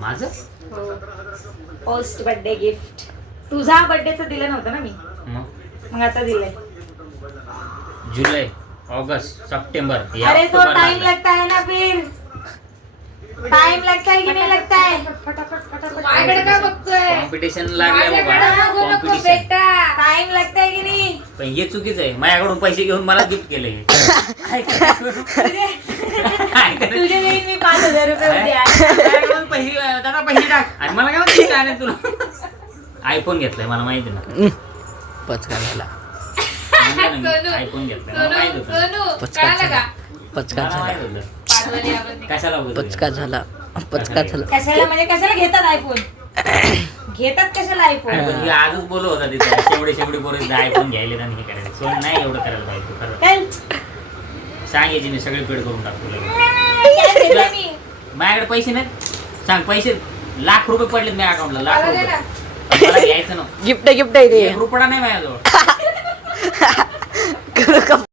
माझं post birthday gift. तुझा बर्थडेचं दिलं नव्हतं ना मी, मग आता दिलंय. जुलै, ऑगस्ट, सप्टेंबर. अरे तो टाइम लगता है ना, फिर टाइम लगता है की नाही लगता है. माझ्याकडे काय बघतोय? कॉम्पिटिशन लागले बाबा, कॉम्पिटिशन. टाइम लगता है की नाही. पण हे चुकीचं आहे, माझ्याकडून पैसे घेऊन मला गिफ्ट केले. तुझे देईन मी 5,000 रुपये उद्या. पैसे दादा पैसे टाक आणि मला काय म्हणते तुला आयफोन घेतलाय, मला माहिती ना. पचका झाला. आयफोन घेतलाय, पचका झाला. पचका झाला. कशाला पचका झाला. पचका झाला. कशाला म्हणजे कशाला घेतात आयफोन. घेतात कशाला आयफोन. आजच बोलत होता तिथे शेवढे पोरं आयफोन घ्यायला आणि हे करायचं. सोन नाही एवढं करायला पाहिजे. सांगायची नाही, सगळे पेड करून टाकतो. माझ्याकडे पैसे नाहीत. सांग, पैसे लाख रुपये पडलेत माझ्या अकाउंटला. लाख रुपये मला घ्यायचं ना. गिफ्ट आहे ते. ₹1 नाही माझ्याजवळ.